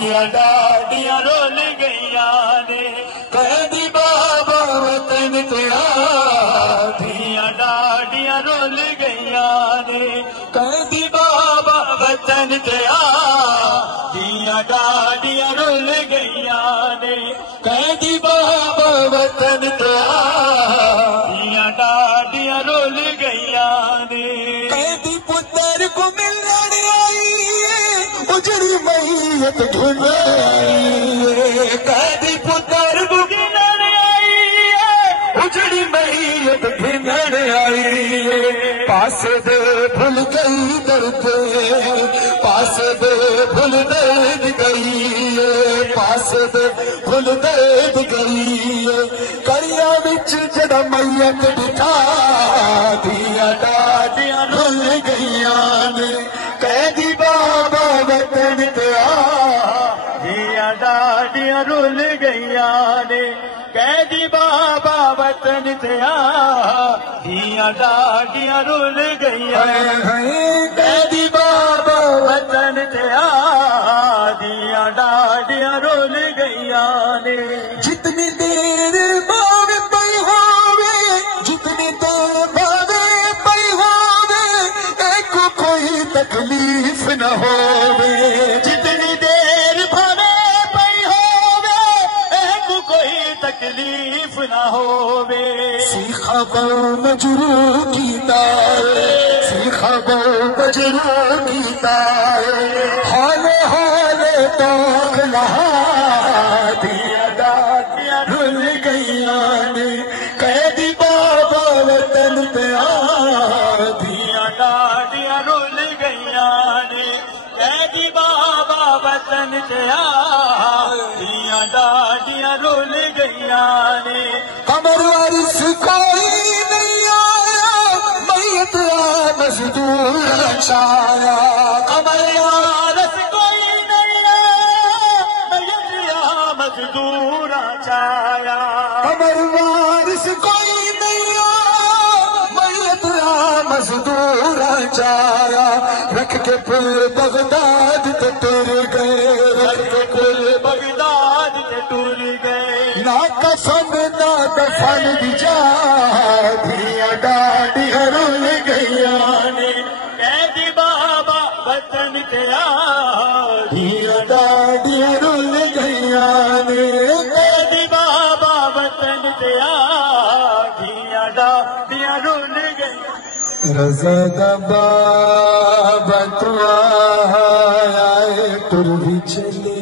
दिया डाडियां रोल गईया ने कहदी बाबा वतन तेरा दिया डाडियां रोल गईया ने कहदी बाबा वतन तेरा दिया डाडियां रोल गईया ने कहदी बाबा वतन तेरा दिया डाडियां रोल गईया ने कहदी पुत्र को मिलने आई उजड़ी मैयत ढूंढ कैदी पुत्र को मिलने आई उजड़ी मैयत ढूंढ आई पास दे भूल गई दर पे पास दे भूल दर्द गई पास दे भूल दर्द गई करिया बिच जड़ा मैयत दिखा दिया डाडियां रुल गईया ने कैदी बाबा वतन तेरा दिया डाडियां रुल गईया ने कैदी बाबा वतन तेरा दिया डाडियां रुल गईया कैदी बाबा वतन तेरा दिया डाडियां रुल गईया ने जितनी देर बावे पई होवे जितनी देर बावे पई होवे एक कोई तकलीफ न होवे जितनी देर भावे पई होवे एक कोई तकलीफ न होवे सीखा बहु मजरू कीता सीखा बहु मजरू कीता हाले हाले तोख लहा दिया डाडियां रुल गईया ने कैदी बाबा वतन पे आ दिया डाडियां रुल गईया ने कैदी बाबा वतन पे आ दिया डाडियां रुल गईया ने कमर वारिस कोई नहीं आया मैयत मजदूर छाया कमर वारिस कोई नहीं आया मैयत मजदूर छाया कमर वारिस कोई नहीं आया मैयत मजदूर छाया रख के पुल बगदाद ते टुर गए रख के पुल बगदाद ते टुर गए ना कसम ना दफन दी जा दिया डाडियां रुल गईया ने कैदी बाबा वतन तेरा दिया डाडियां रुल गईया ने कैदी बाबा वतन तेरा दिया डाडियां रुल गईया रज़ा दा बाबा तू आए तुर भी चले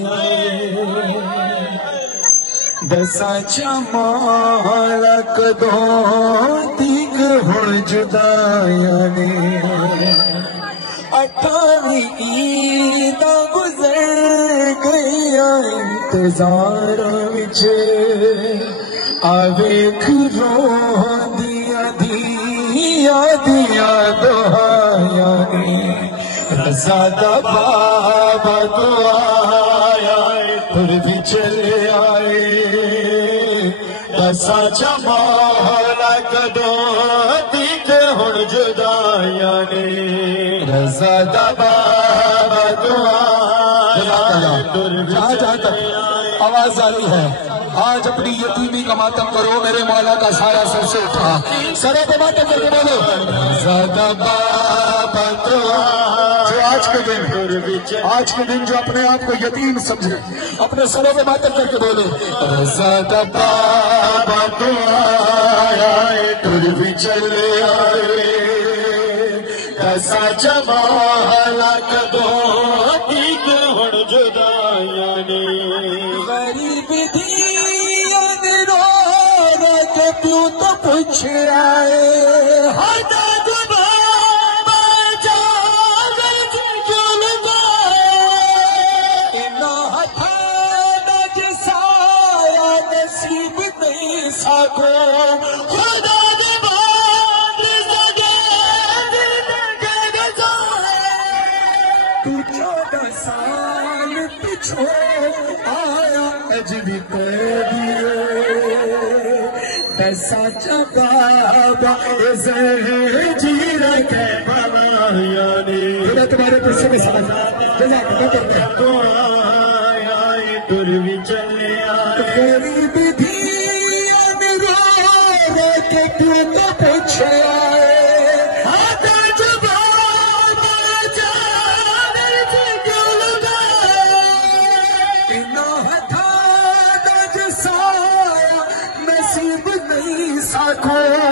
दसा चमाला कदों तीक हो जुदाया ने 18 ईदा गुजर गया इंतजार विच आवेख रो दिया दिया दिया दोहाया ने रज़ा दा बाबा तो आया तुर भी चले आए दसा चमाला कदों तीक हुण जुदाया ने रज़ा दा बाबा तो आया तुर भी चले आए आवाज आ रही है आज अपनी यतीमी का मातम करो मेरे मौला का साया सर से उठा सरे पे मातम करके बोलो रज़ा दा बाबा तो जो आज के दिन जो अपने आप को यतीम समझे अपने सरों पे मातम करके बोले रज़ा दा बाबा तो आया तुर भी चले आए दसा जमाला कदों तीक हुण जुदाया ने गरीब दिया रो के प्यू तो पूछ आए तू 14 साल पिछो आया अजबी दसा बाबा जी रखे बाबा तुम्हारे पीछे में समझ के क्यों तो पूछे साको